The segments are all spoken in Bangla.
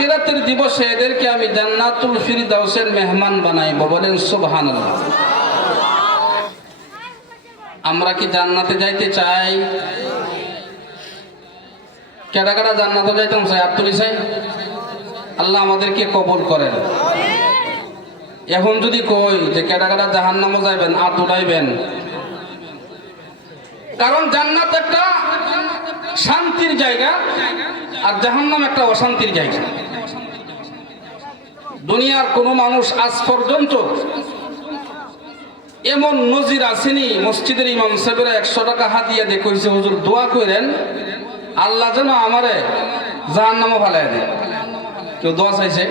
আখিরাতের দিবসে এদেরকে আমি জান্নাতুল ফিরদাউসের মেহমান বানাইব। বলেন সুবহানাল্লাহ। আমরা কি জান্নাতে যাইতে চাই? কেডা কেডা জান্নাতে যাইতাম চাই? আত্মরি চাই। আল্লাহ আমাদেরকে কবুল করেন। এখন যদি কই যে কেডা কেডা জাহান্নামে যাইবেন, হাত উঠাইবেন। কারণ জান্নাত একটা শান্তির জায়গা আর জাহান্নাম একটা অশান্তির জায়গা। দুনিয়ার কোন মানুষ আজ পর্যন্ত এমন নজির আসেনি মসজিদের ইমাম সাহেবেরা 100 টাকা হাদিয়া দিয়ে কইছে হুজুর দোয়া করেন আল্লাহ যেন আমারে জাহান্নামে ফালায় দেয়। কেউ দোয়া চাইছে?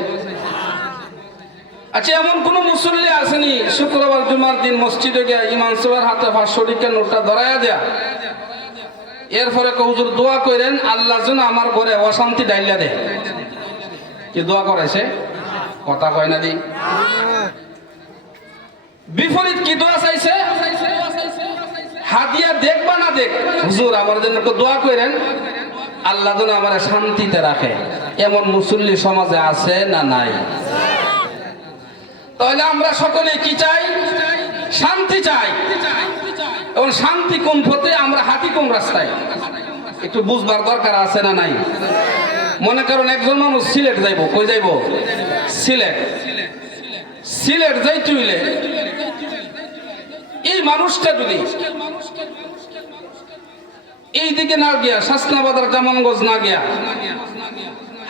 আচ্ছা, এমন কোন মুসল্লি আসেনি শুক্রবার জুমার দিন মসজিদে গিয়ে ইমাম সাহেবের হাতে 500 টাকা নোটটা ধরাইয়া দেয়া, এরপরে হুজুর দোয়া করেন আল্লাহ যেন আমার ঘরে অশান্তি ডাইলা দেয়? কি দোয়া করেছে? কথা কয় না দি। বিপরীত কি দোয়া চাইছে? হাদিয়া দেখবা না দেখ, হুজুর আমার জন্য একটু দোয়া করেন আল্লাহ যেন আমার শান্তিতে রাখে। এমন মুসল্লি সমাজে আছে না নাই? তাহলে আমরা সকলে কি চাই? শান্তি চাই। এবং শান্তি কোন পথে? আমরা হাঁটি কোন রাস্তায়? একটু বুঝবার দরকার আছে না নাই? মনে করেন একজন মানুষ সিলেট যাইব, কই যাইব? সিলেট। সিলেট যাইতে হইলে এই মানুষটা যদি এই দিকে না গিয়া শাসনা বাজার জামানগঞ্জ না গিয়া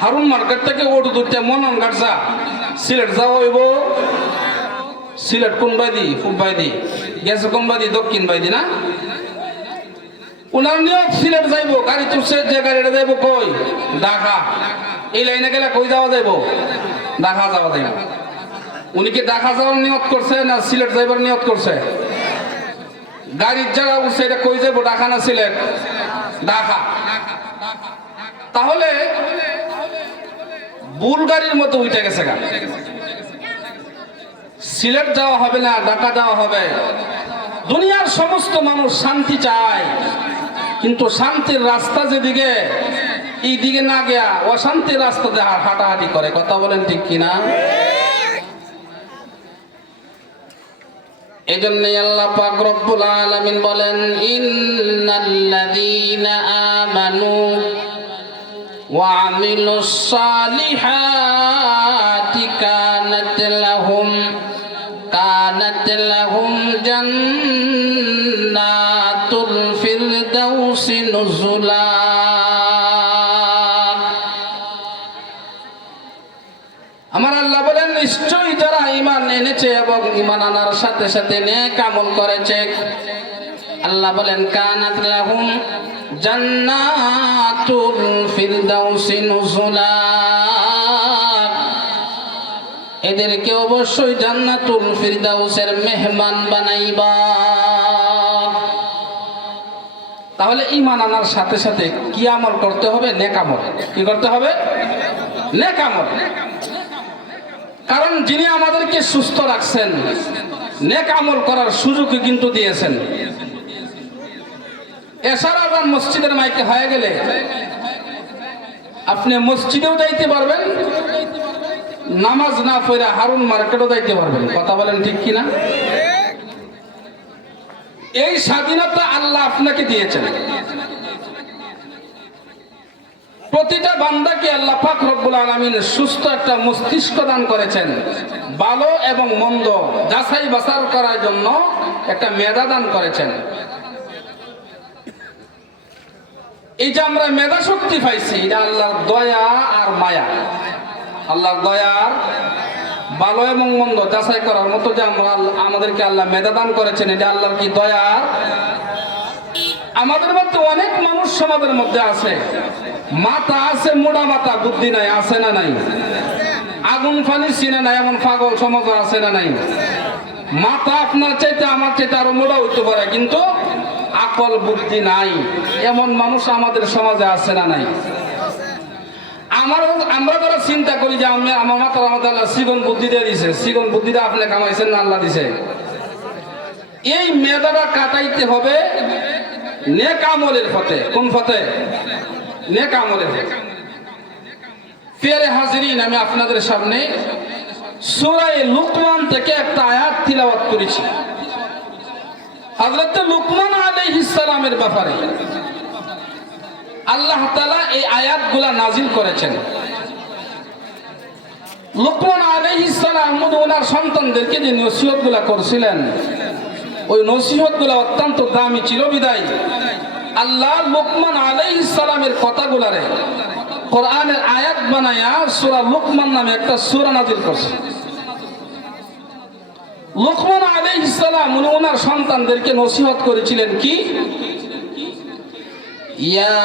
হারুন মার্কেট থেকে ওটু দুইটা মনন গাড়ছা সিলেট যাওয়া হইব। সিলেট কোন বাইদি? পূব বাইদি। গেছে কোন বাইদি? দক্ষিণ বাইদি না? উনার নিয়ত সিলেট যাইব, গাড়ি তুলছে, যে গাড়িটা যাইব কই? ঢাকা। এই লাইনে গেলে কই যাওয়া যাইব? ঢাকা যাওয়া যাইব। উনি কি ঢাকা যাওয়ার নিয়ত করছে না সিলেট যাইবার নিয়ত করছে? গাড়ির জায়গা উঠছে, এটা কই যাইব? ঢাকা না সিলেট? ঢাকা। তাহলে বুল গাড়ির মতো উঠে গেছে গা। সিলেট যাওয়া হবে না, ঢাকা যাওয়া হবে। দুনিয়ার সমস্ত মানুষ শান্তি চায়, কিন্তু শান্তির রাস্তা যেদিকে এই দিকে না গিয়া অশান্তির রাস্তাতে হাঁটাহাঁটি করে। কথা বলেন ঠিক কিনা? এজন্যই আল্লাহ পাক রব্বুল আলামিন বলেন ইন্নাল্লাযীনা আমানু ওয়া আমিলুস সালিহাতি কানাত লাহুম জান্নাতুল ফিরদাউসি নুজুলা। আমার আল্লাহ বলেন নিশ্চয়ই যারা ঈমান এনেছে এবং ঈমান আনার সাথে সাথে নেক আমল করেছে, আল্লাহ বলেন কানাত লাহুম জান্নাতুল ফিরদাউসি নুজুলা, এদেরকে অবশ্যই জান্নাতুল ফিরদাউসের মেহমান বানাইবা। তাহলে ঈমান আনার সাথে সাথে কি আমল করতে হবে? নেক আমল। কি করতে হবে? নেক আমল। কারণ যিনি আমাদেরকে সুস্থ রাখছেন, নেক আমল করার সুযোগ কিন্তু দিয়েছেন। এছাড়া আবার মসজিদের মাইকে হয়ে গেলে আপনি মসজিদেও যাইতে পারবেন, নামাজ না পড়ে হারুন মার্কেটও যাইতে পারবেন। কথা বলেন ঠিক কিনা? এই স্বাধীনতা আল্লাহ আপনাকে দিয়েছেন। প্রতিটা বান্দাকে আল্লাহ পাক রব্বুল আলামিন সুস্থ একটা মস্তিষ্ক দান করেছেন। ভালো এবং মন্দ যাচাই বাছাই করার জন্য একটা মেধা দান করেছেন। এই যে আমরা মেধা শক্তি পাইছি, এটা আল্লাহর দয়া আর মায়া। আল্লাহর দয়ার ভালো এবং মন্দ যাচাই করার মতো যে আমাদেরকে আল্লাহ মেধা দান করেছেন, এটা আল্লাহর কি দয়ার। আমাদের মধ্যে অনেক মানুষ সমাজের মধ্যে আছে, মাথা আছে মোড়া মাথা, বুদ্ধি নাই। আছে না নাই? আগুন ফানি চিনে নাই এমন পাগল সমাজ আছে না নাই? মাথা আপনার চাইতে আমার চাইতে আরো মোড়া হইতে পারে, কিন্তু আকল বুদ্ধি নাই, এমন মানুষ আমাদের সমাজে আছে না নাই? আমরা যারা চিন্তা করি যে আমার মাথার আমাদের আল্লাহ সিগন বুদ্ধি দিয়ে দিছে, সিগন বুদ্ধিটা আপনি কামাইছেন না আল্লাহ দিছে। এই মেধাটা কাটাইতে হবে নেক আমলের পথে। কোন পথে? নেক আমলের পথে। প্রিয় হাজিরিন, আমি আপনাদের সামনে সূরা লুকমান থেকে একটা আয়াত তিলাওয়াত করেছি হযরত লুকমান আলাইহিস সালামের ব্যাপারে। আল্লাহ তাআলা এই আয়াতগুলা নাজিল করেছেন। লুকমান আলাইহিস সালাম ওনার সন্তানদেরকে যে নসিহতগুলা করছিলেন, ওই নসিহতগুলা অত্যন্ত দামি ছিল বিদায় আল্লাহ লুকমান আলাইহিস সালামের কথাগুলারে কোরআনের আয়াত বানায়া সূরা লুকমান নামে একটা সূরা নাজিল করছে। লুকমান আলাইহিস সালাম ওনার সন্তানদেরকে নসিহত করেছিলেন কি, ইয়া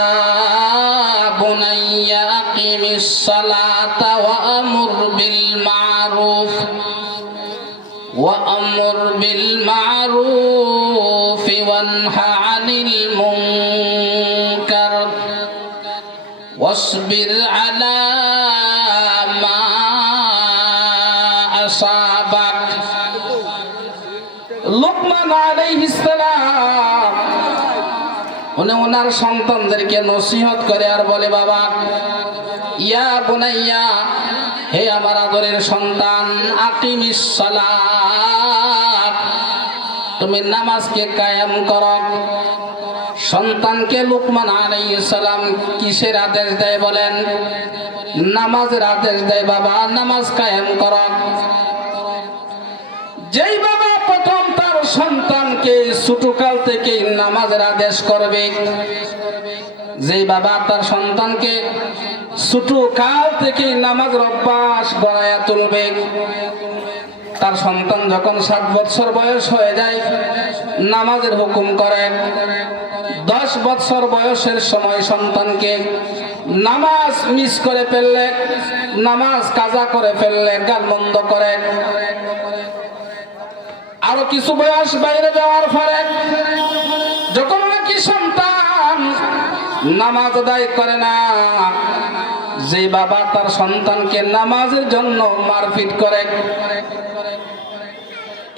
বুনাইয়া আকিমিস সালাতা ওয়া আমুর বিল মারুফ ওয়ানহা আনিল মুনকার ওয়াসবির আলা মা আসাবাক। লুকমান আলাইহিস সালাম ওনার সন্তানদেরকে নসিহত করে আর বলে, বাবা, ইয়া বুনাইয়া, হে আমার আদরের সন্তান, আকিমিস সালাত, তুমি নামাজকে কায়েম করো। সন্তানকে লুকমান আলাইহিস সালাম কিসের আদেশ দেয় বলেন? নামাজের আদেশ দেয়। বাবা, নামাজ কায়েম করো। যেই বাবা প্রথম তার সন্তানকে ছোটকাল থেকে নামাজের আদেশ করবে, যেই বাবা তার সন্তানকে ছোটকাল থেকে নামাজের অভ্যাস গড়াইয়া তুলবে, তার সন্তান যখন 7 বছর বয়স হয়ে যায় নামাজের হুকুম করেন। 10 বছর বয়সের সময় সন্তানকে নামাজ মিস করে ফেললে, নামাজ কাজা করে ফেললে, গালমন্দ করে, আরো কিছু বয়স বাইরে যাওয়ার পরে যখন নাকি সন্তান নামাজ আদায় করে না, যে বাবা তার সন্তানকে নামাজের জন্য মারপিট করে,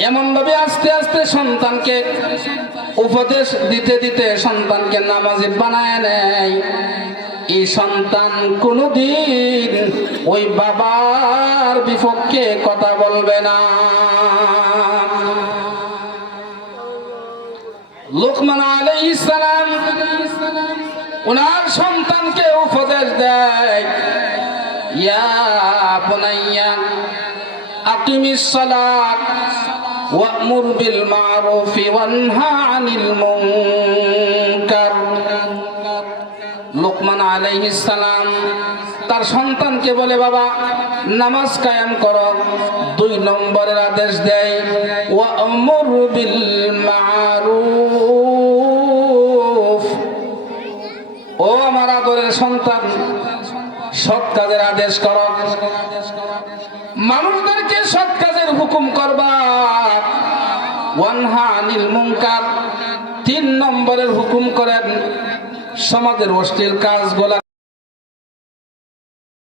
এমন ভাবে আস্তে আস্তে সন্তানকে উপদেশ দিতে দিতে সন্তানকে নামাজি বানায় নেয়, এই সন্তান কোনদিন ওই বাবার বিপক্ষে কথা বলবে না। লুকমান আলাইহিস সালাম ওনার সন্তানকে উপদেশ দেয়, ইয়া বুনাইয়া আকিমিস সালাত ওয়া'মুর বিল মারুফি ওয়ানহা আনিল মুনকার। লুকমান আলাইহিস সালাম তার সন্তানকে বলে, বাবা, নামাজ কায়েম করো। 2 নম্বরের আদেশ দেয়, ওয়া'মুর বিল মারুফ। ও আমার আদরের সন্তান, সৎ কাজের আদেশ করো, মানুষদেরকে সৎ কাজের হুকুম করবা। ওয়ানহা আনিল মুনকার, 3 নম্বরের হুকুম করেন সমাজের অশ্লীল কাজগুলা